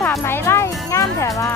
ผ่าไหมไล่งามแถว่า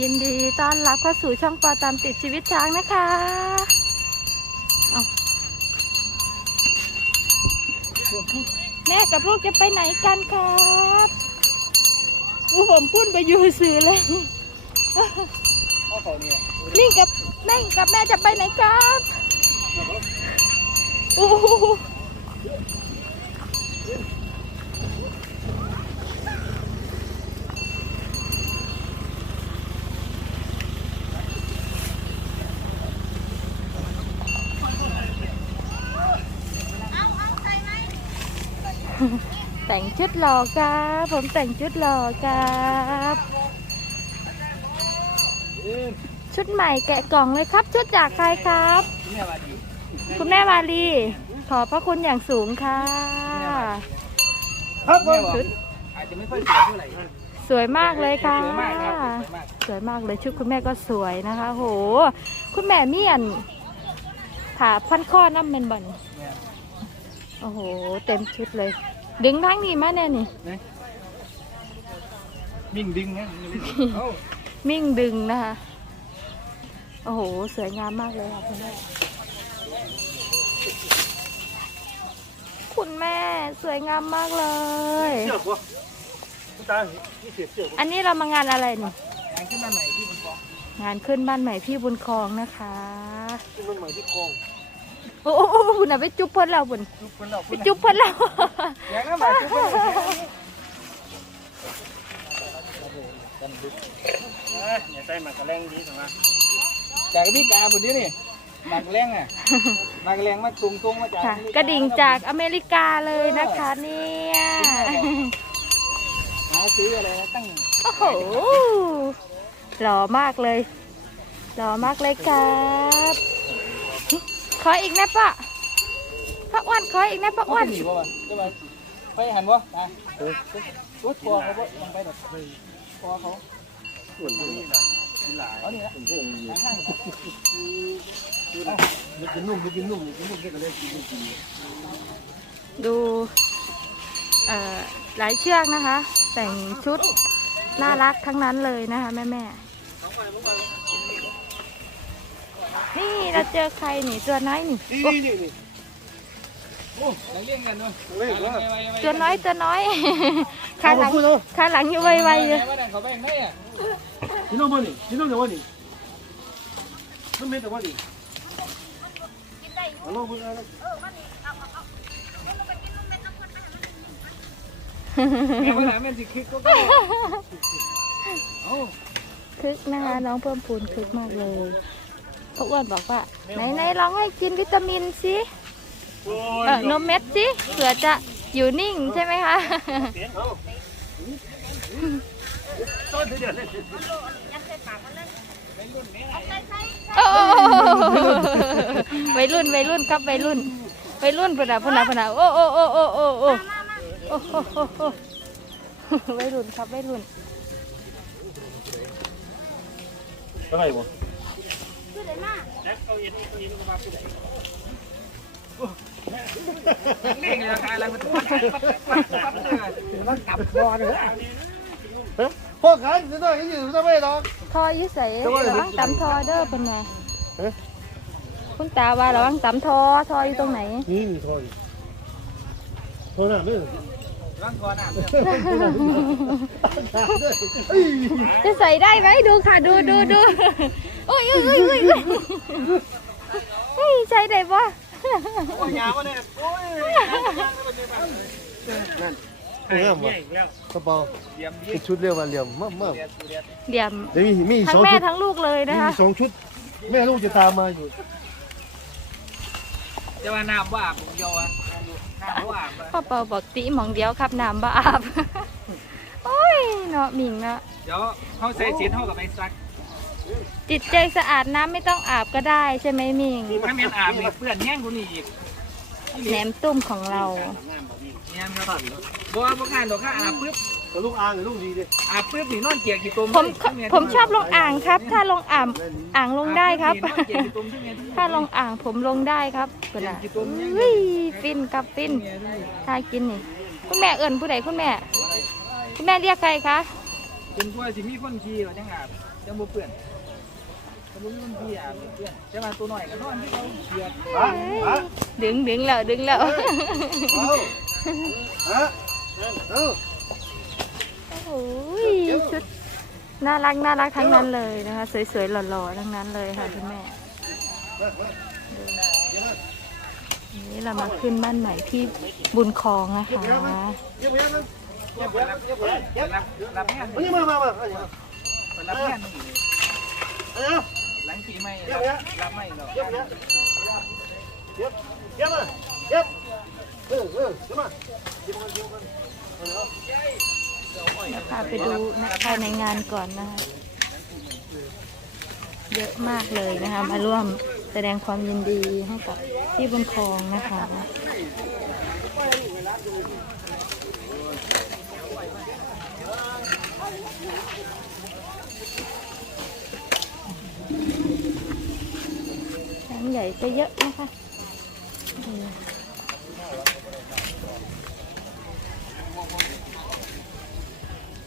ยินดีต้อนรับเข้าสู่ช่องปอตามติดชีวิตช้างนะคะเอาแม่กับลูกจะไปไหนกันครับอู้ผมพุ่นไปอยู่สื่อเลยนิ่งกับนิ่งกับแม่จะไปไหนครับอู้ แต่งชุดหล่อครับ ผมแต่งชุดหล่อครับ ชุดใหม่แกะกล่องเลยครับ ชุดจากใครครับ คุณแม่วาลี ขอบพระคุณอย่างสูงค่ะ ครับผมชุดอาจจะไม่ค่อยสวยเท่าไหร่สวยมากเลยค่ะ สวยมากครับสวยมากสวยมากเลยชุดคุณแม่ก็สวยนะคะ โห คุณแม่เมียนผ่าพันข้อน้ำเป็นบ่อนเนี่ย โอ้โห เต็มชุดเลย ดึงทั้งนี้มาแน่นี่ มิ่งดึงนะเอ้ามิ่งดึงนะคะ โอ้โห สวยงามมากเลยค่ะคุณแม่ คุณแม่สวยงามมากเลย เชือกวะคุณตานี่เสียเชือกวะอันนี้เรามางานอะไรนี่ งานขึ้นมาใหม่ที่คุณฟองงานขึ้นบ้านใหม่พี่บุญครองนะคะ ขึ้นมาใหม่ที่คลอง โอ้โหโอ้โหบุญอะไปจุ๊บเพิ่นเราบุญจุ๊บคนเราไปจุ๊บเพิ่นเราอย่างนั้นมาจุ๊บคนเราอย่าใส่หมากกระแรงดีสิมาจากพี่กาบุญนี่นี่หมากแรงอะหมากแรงมาตรงตรงมาจากกระดิ่งจากอเมริกาเลยนะคะเนี่ยหาซื้ออะไรนะตั้งโอ้โหหล่อมากเลยหล่อมากเลยครับ ขออีกนะปะพระอ้วนขออีกนะพระอ้วนหนีป่ะวะใช่ไหมไปหันวะไปเออรถทัวร์เขาบ่ลงไปแบบทัวร์เขาส่วนนี้นะเอานี่นะข้างๆกินนุ่มกินนุ่มกินนุ่มกันเลยกินนุ่มดูเอ่อหลายเชือกนะคะ แต่งชุดน่ารักทั้งนั้นเลยนะคะแม่แม่ๆ นี่เราเจอใครนี่ตัวน้อยนี่นี่นี่นี่นี่โอ้ยเลี้ยงกันด้วยเลี้ยงว่าตัวน้อยตัวน้อยขาหลังขาหลังอยู่ไวๆลยู่ที่โน่นบ่นี่ที่โน่นเดี๋ยวบ่นี่นั่นเป็นแต่ว่านี่ฮัลโหลคุณอะไรคึกนะคะน้องเพิ่มปูนคึกมากเลย พ่ออ้วนบอกว่า ไหนไหนลองให้กินวิตามินสิเออนมเม็ดสิเผื่อจะอยู่นิ่งใช่ไหมคะวัยรุ่นวัยรุ่นครับวัยรุ่นวัยรุ่นพนาพนาพนาโอ้โอ้โอ้โอ้โอ้โอ้โอ้โอ้วัยรุ่นครับวัยรุ่นอะไรบ่ คือได้มาแจ็คเอาเย็นเอาเย็นมาคือได้เล่นอะไรมันตัวมันกลับคอเลยพ่อขายซื้อได้ยังอยู่ทำไมหรอทอยุ่ใส่ระวังตทอเด้อเป็นไงคุณตาว่าระวังตำทอทออยู่ตรงไหนนี่มีทออยู่ทอหน้าไม่ จะใส่ได้ไหมดูค่ะดูดูดูโอ้ยโอ้ยโอ้ยโอ้ยใส่ได้ปะโอ้ยยาวเนี่ยโอ้ยนั่นเรียมว่ะกระเป๋าเชุดเรียกว่าเรียมเมื่อเมื่อเรียมเดี๋ยวมีมีทั้งแม่ทั้งลูกเลยนะคะมีสองชุด แม่ลูกจะตามมาอยู่จะว่าน้ำว่าผมโย พ่อเปาบอกตีหมองเดียวครับน้ำบ้าอาบ โอ้ยยเนาะหมิงเนาะเดี๋ยวเขาใส่เสียนเขากับไปซักจิตใจสะอาดน้ำไม่ต้องอาบก็ได้ใช่ไหมหมิงถ้าแม่นอาบนี่เพื่อนแย่งกูนี่อีกแหนมตุ้มของเราแย่งครับบ่ว่าบ่งานดอกค่ะอาบปึ๊บ ก็ลูกอ่างกับลูกดีดิอาบปึ๊บนี่นอนเกียกกี่ตุ่มผมผมชอบลงอ่างครับ ถ้าลงอ่างอ่างลงได้ครับนอนเกียกกี่ตุ่มที่เมียที่ถ้าลงอ่างผมลงได้ครับเปิดอะอุ้ยฟินกับฟินถ้ากินนี่คุณแม่เอิ่นผู้ใดคุณแม่ คุณแม่เรียกใครคะจนกว่าสิมีคนขี่ว่าจังอาบจังบ่เปื้อนจังบ่มีคนขี่อาบเปื้อนแต่ว่าตัวน้อยก็นอนที่เขาเกียกฮะฮะดึงดึงแล้วดึงแล้วเอาฮะเอา โอ้ยชุดน่ารักน่ารักทั้งนั้นเลยนะคะ สวยๆหล่อๆทั้งนั้นเลยค่ะคุณแม่นี่เรามาขึ้นบ้านใหม่ที่บุญคลองนะคะเยี่ยมเยี่ยมเงียบรับเงียบรับรับงานมันยังมามามารับงานเอ้าหลังปีใหม่รับไม่หรอก เยี่ยมเยี่ยมเยี่ยมเยี่ยมมาเยี่ยมเออเออเยี่ยมมาเยี่ยมมาเยี่ยมมาพาไปดูนะภายในงานก่อนนะคะเยอะมากเลยนะคะ มาร่วมแสดงความยินดีให้กับที่บุญคลองนะคะช้างใหญ่ก็เยอะนะคะอืม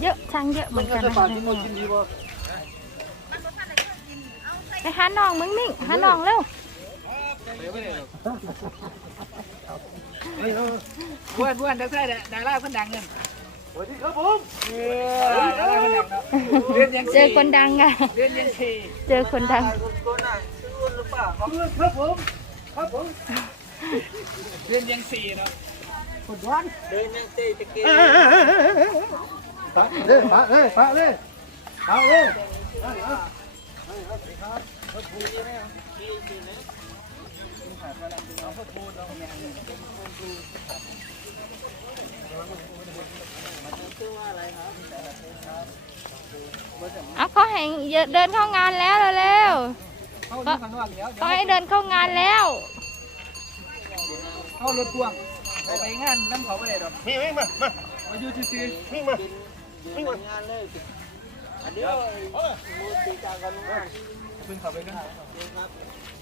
เยอะช้างเยอะเหมือนกันจะนะปาคะกินมากินดีบ่ไปหาน้องมึงมิ่งหาน้องเร็วเพื่อนเพื่อนดังใส่ดาราเพื่อนดังเงินสวัสดีครับผมเออดาราเพื่อนดังเนาะเรียนยังเจอคนดังอะเรียนยังสี่เจอคนดังคนน่ะชื่อหรือเปล่าครับผมครับผมเรียนยังสี่เนาะคนร้อนเดินยังสี่จะเก่ง ปะเลยปะเลยปะเลยปะเลยเอาเขาให้เดินเข้างานแล้วเร็วเข้าดูข้างนอกเดี๋ยวๆเขาให้เดินเข้างานแล้ว เข้ารถพ่วงไปงานน้ำเขาไปเลยดอกมีมีมา มามาอยู่ซื่อมีมา มีมาเดี๋ยวมือตีกากันงานเพิ่งเขาไปกัน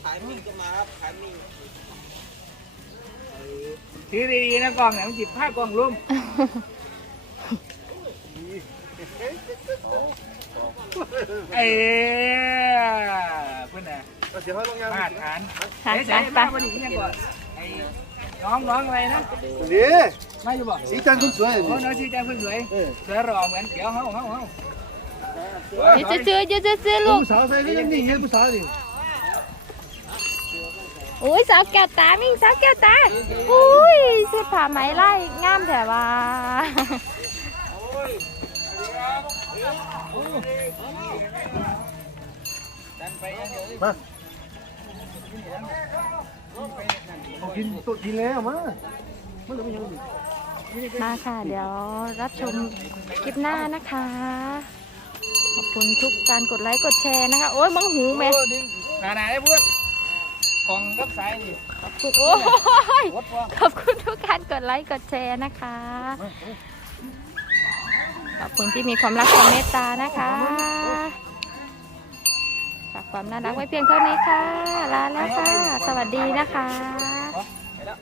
ขายมิ่งก็มาครับขายมิ่งถือดีๆนะกล้องเนี่ยมันจิบผ้ากล้องร่มเอ้เพื่อนน่ะเสียงเขาลงยังมาตรฐานทานไอ้ไปใส่ไปมาวันนี้ยังก่อนไอ้ น้องน้องอะไรนะนี่มาอยู่บ่สีจันทร์คุณสวยโอ้น้องชื่อแจ้งเพื่อนสวยเออสวยรอเหมือนเดี๋ยวเฮาเฮาเฮาเดี๋ยวจะซื้อเดี๋ยวจะซื้อลูกผู้สาวใส่ก็ยังนี่เห็นผู้สาวนี่โอ้ยสาวแก้วตามิ่งสาวแก้วตาอุ้ยซื้อผ้าไหมไล่งามแต่ว่ามาเอา กินตัวกินแล้วมามันเหลือไม่ยังอยู่มาค่ะ เดี๋ยวรับชมคลิปหน้านะคะ ขอบคุณทุกการกดไลค์กดแชร์นะคะ โอ้ยบังหูแม่โอ้ดึงหนาหนาได้เพื่อนกล่องกับสายนี่ขอบคุณโอ้ยวัดว่าขอบคุณทุกการกดไลค์กดแชร์นะคะ ขอบคุณที่มีความรักความเมตตานะคะฝาก ความน่ารักไว้เพียงเท่านี้ค่ะ ลาแล้วค่ะ สวัสดีนะคะ